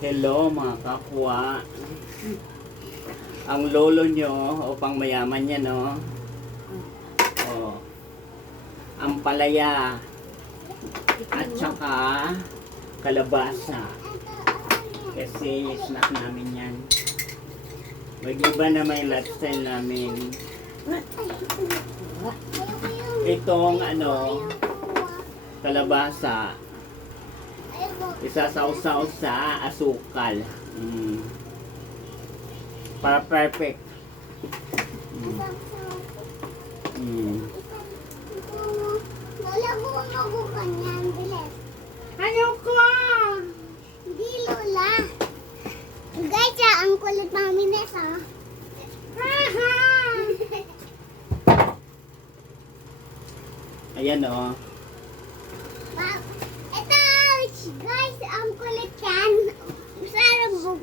Hello mga kapwa. Ang lolo nyo, o pang mayaman yan, no? Oh. Ang palaya. At saka kalabasa. Kasi snack namin yan. Mag-iba na may lifestyle namin. Itong kalabasa. Isasaw-saw sa asukal. Para perfect. Lola, buwan ako ganyan, bilis. Ayoko! Hindi, Lola. Guys, ang kulit mami Nessa. Ayan, oh. Wow. Ito, guys, ang kulit yan. Sarap bug.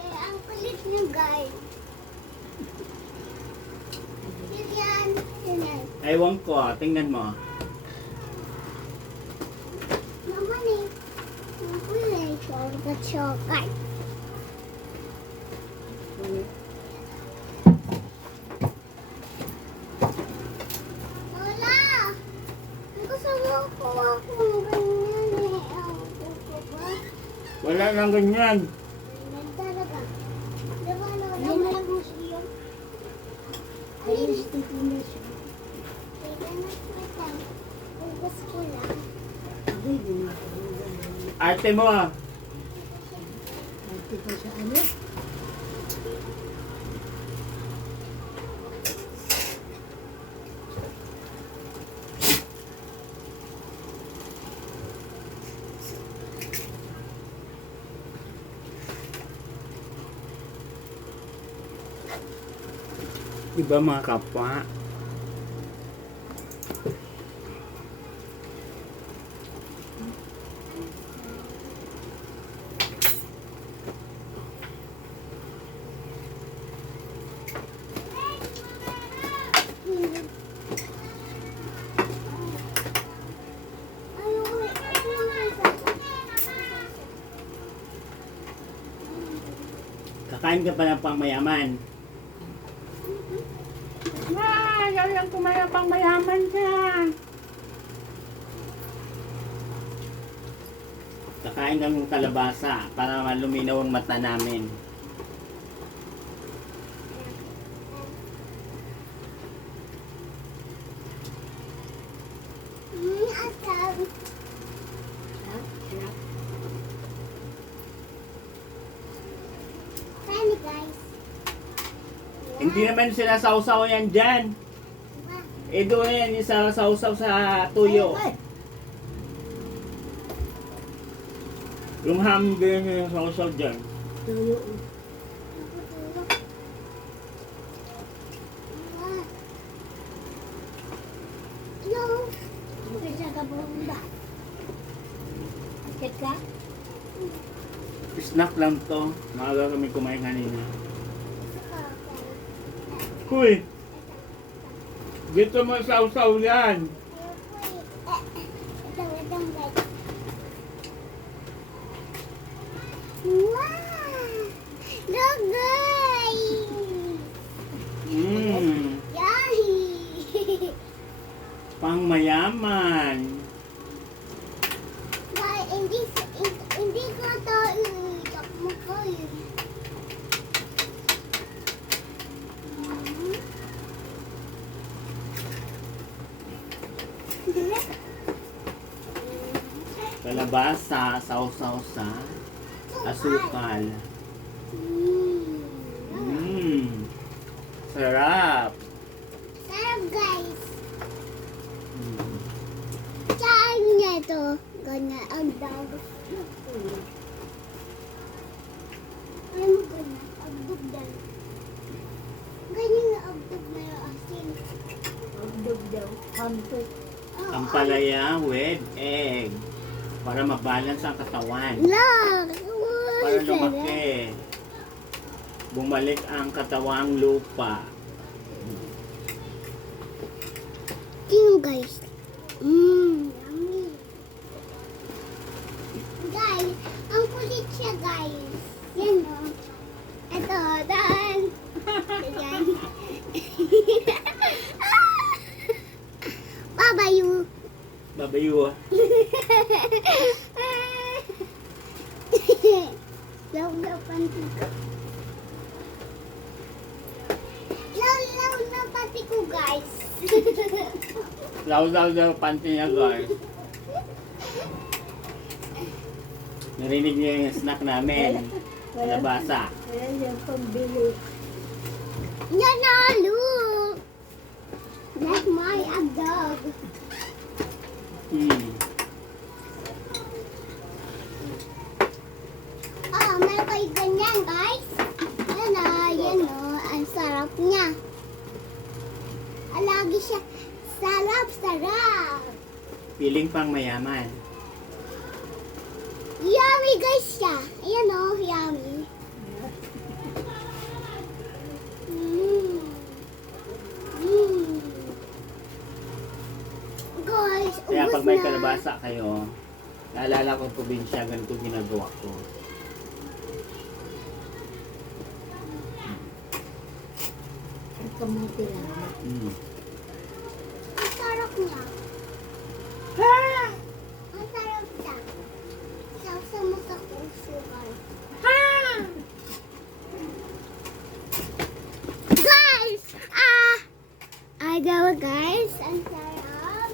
Ang kulit niyo, guys. Yan. Yan. Ewan ko, tingnan mo. Naman eh. Ang kulay. Chocolate. Lola! Gusto mo ko akong ganyan eh. Ako ba? Wala nang ganyan. Talaga. Diba, Lola? Hindi na lang gusto yun. Ayun, gusto niya siya. Pwede na kita. Ubus ko lang. Arte mo, ah. Arte ko sa ano? Diba mga kapwa? Kakain ka pa ng pangmayaman. Ayaw lang kumain pang mayaman ka. Kakain ng kalabasa para maluminaw ang mata namin. Asam. Funny, guys. Hindi naman sila sausaw yan dyan. Eh doon yan, isa sausaw sa tuyo. Yung ham din yung sausaw dyan. Tuyo. Yo. Kasi ka bumba. Akit ka? Snack lang to. Maaga kami kumain kanina. Kuy! Dito mo sausaw yan. Itong guys. Wow! Look, guys! Yummy! Pang mayaman. Guys, hindi ko ito iitak mo kayo. Kalabasa, sausaw sa asukal. Sarap. Sarap, guys. Saan niya ito? Ganyan ang daw. Ano mo ganyan? Agdog daw. Ganyan na agdog na yung asin. Agdog daw. Hamper. Ang palaya with egg. Para mabalance ang katawan. Look! Para lumaki. Bumalik ang katawang lupa. Tingnan, guys. Yummy. Guys, ang kulit siya. niya, guys. Yan, o. Ito, dan. Yan. Babayu. Babayo. Law panty ko. Law na panty ko, guys. Law panty niya, guys. Narinig niyo yung snack namin. Kalabasa. Wala siyang pambili. Yan na, look. Like my dog. Meron kayo ganyan, guys. Yan na, yan o. Ang sarap niya. Lagi siya. Sarap. Piling pang mayaman. Yummy, guys, siya. Ayan o, yummy. Guys, Kaya ubos pag may na. kalabasa kayo, naalala ko probinsya, ganito ginagawa ko. Ang kamuti lang. Ang sarap niya. Ang sarap niya. Sasama sa kusukan. Guys! Agaw, guys. Ang sarap.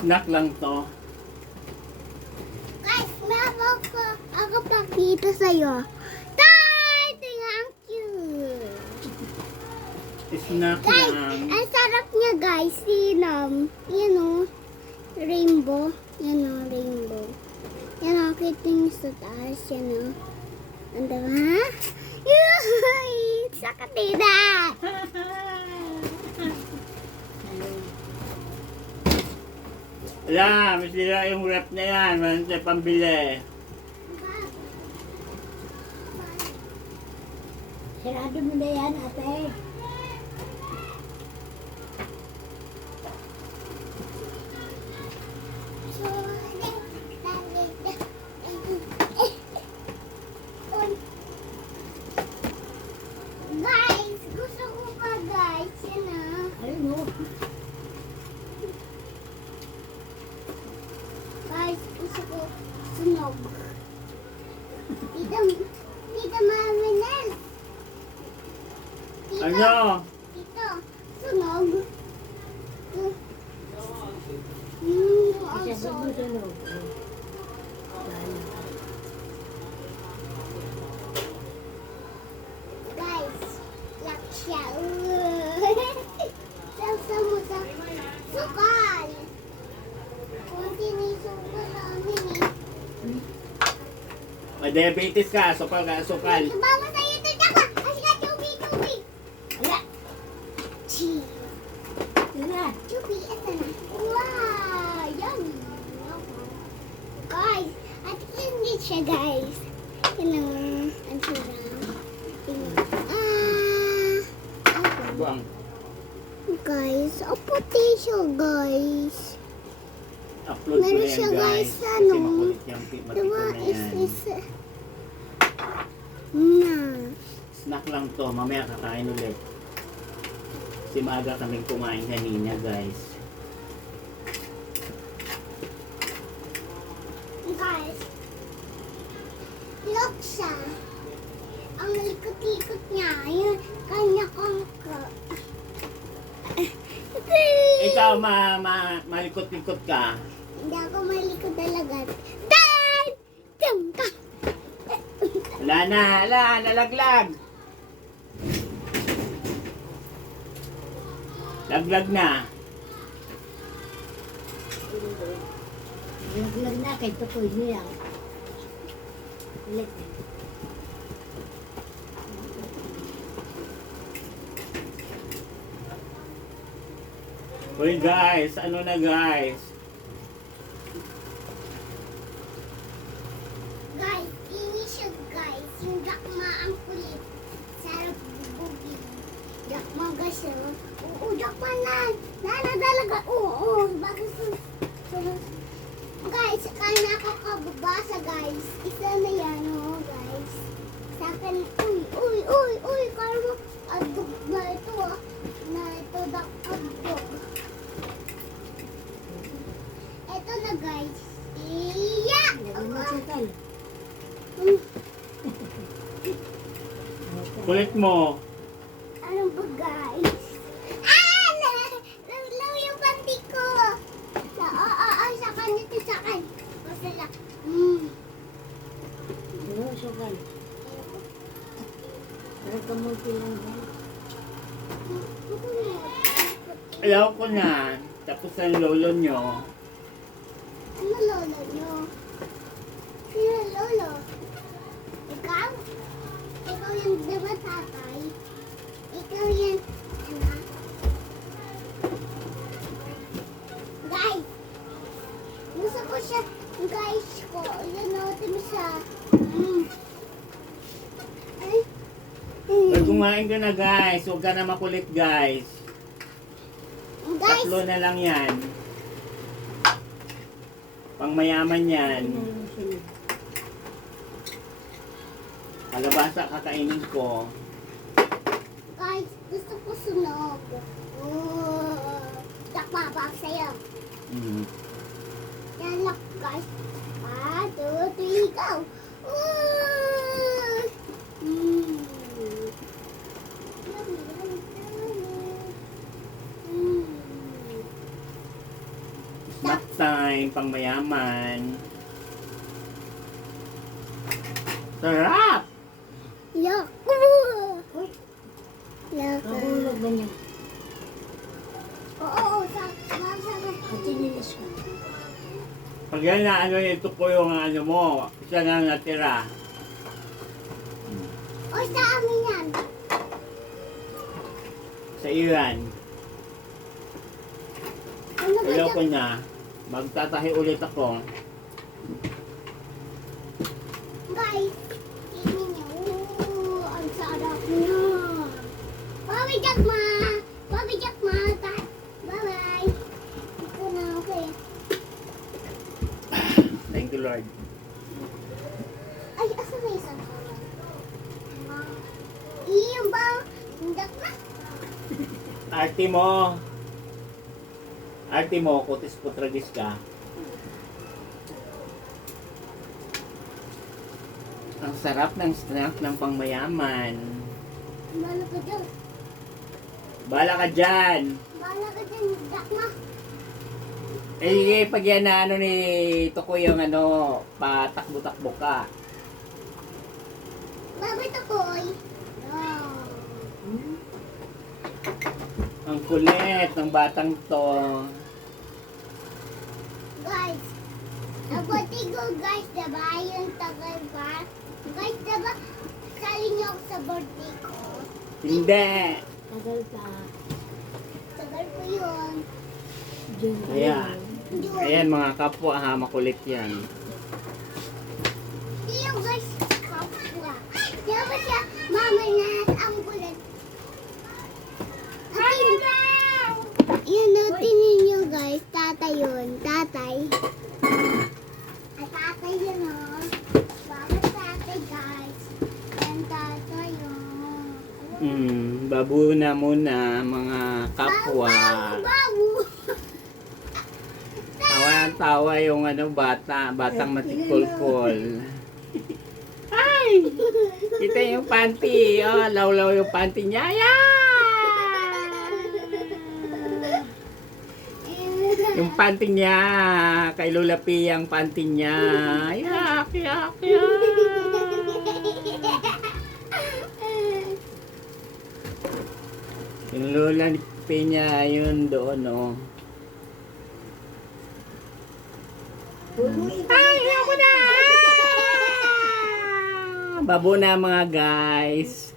Snack lang to. Guys, meron ako pakita sa'yo. Tay! Thank you. Snack Guys, lang. ang sarap niya, guys. Sinam. Yan o. Rainbow. Yan o, rainbow. Yan o, kita niyo sa taas. Yan o. Ano ha? Yuhuy! Sa katida! Wala, masira yung rep na yan. Wala siya pambili. Sarado mo na yan, ate. Guys, gusto ko pa, guys. Yan o. Ayun mo. Guys, gusto ko sunog. Tita Maminel. Ano? Tito, sunog. Kasi Also, mo sa loob. guys, lock siya. Sasa mo sa sukal. Kunti ni sukal namin eh. May diabetes ka, sukal ka, sukal. Bawa sa'yo ito ka. Kasi ka, chubi. Wala. Chi. Yun na. Chubi, ito na. Wow, yummy. Guys, at hindi siya, guys. Hello. Ang sarap. Buang. Guys, puti siya, guys. Upload ko Meron na siya, yan, guys, guys. sa Kasi ano, makulit yung matipon Diba, na yan. na. Snack lang to. Mamaya kakain ulit. Si maaga kaming kumain kanina, guys. Guys, look siya. Ang likot-likot niya, yun, kanya kong Ikaw, malikot-likot ka. Hindi ako malikot talaga. Dad! Tiyangka! Wala na, nalaglag. Laglag na. Laglag na kay tukoy niya. Ulit. Uy guys, ano na guys? Guys, ini siya guys. Yung dakma ang kulit. Sarap bubugi. Dakma guys, oh. Oo, Jackman na. Nanadalaga. Oo, bakit guys, kaya na ako kababasa, guys. Isa na yan, oh, guys. Sa akin, uy, kaya mo, adbog na ito, ah. Na ito, adbog. Ito na, guys. Iya! Lagyan mo sukal. Kulit mo. Ano ba, guys? Ah! Nalaw yung panty ko. Sa kanya ito, sa akin. Basta lang. Ano, sukal. Para kamuti lang yan. Ayaw ko na. Tapos ang lolo nyo. Ano lolo nyo? Sino lolo? Ikaw? Ikaw yung diba tatay? Ikaw yan, anak? Guys! Gusto ko siya, guys ko. Yan natin siya. Ay. Pag kumain ka na guys, huwag ka na makulit guys. Guys! Tatlo na lang yan. Pang mayaman yan. Kalabasa kakainin ko. Guys, gusto ko sunog. Takpapag sa'yo. Yan lang, guys. 1, 2, 3, go! Snack time, pang mayaman. Sarap! Yuck! Uy, Yuck. mahulog ba niya? Oo, sa Pati nilis ka. Pag yan na ano nito ko yung ano mo, isa na natira. O, sa amin yan. Sa Iran. Ano ba Ayaw ko yan? na. Magtatahi ulit ako. Guys, tingnan niyo. Ang sarap niya. Bye-bye, Jackma. Bye-bye, Jackma. Bye-bye. Ito na, okay. Thank you Lord. Ay, asa na isang kawan? Iyon ba? Jackma? Arte mo, kutis putragis ka. Ang sarap ng snack ng pangmayaman. Bala ka dyan. Bala ka dyan. Bala ka dyan, Jackma. Eh, pag yan na ano ni Tukoy yung ano, patakbo-takbo ka. Bye-bye, Tukoy. Ang kulit ng batang to. Guys, abati ko guys, diba? Yung tagal pa. Guys, diba? Sali niyo ako sa birthday ko. Hindi. Tagal pa. Tagal ko yun. June. Ayan. Yun. Ayan mga kapwa ha, makulit yan. Yung guys, kapwa. Diba siya, mama na ang kulit. Yan natin ninyo guys, tatay yun, tatay. Ay, tatay yun oh. Bakit tatay guys? Yan tatay yun. Babu na muna mga kapwa. Bawu! Tawa yung ano batang matikulkol. Ay! Kita yung panty. Oh, lawlaw yung panty niya. Ayan! Yung panty niya. Kay Lola P ang panty niya. Yak, yak, yak. Yung Lola P niya, yun doon, oh. Ay, ayoko na! Babo na mga guys.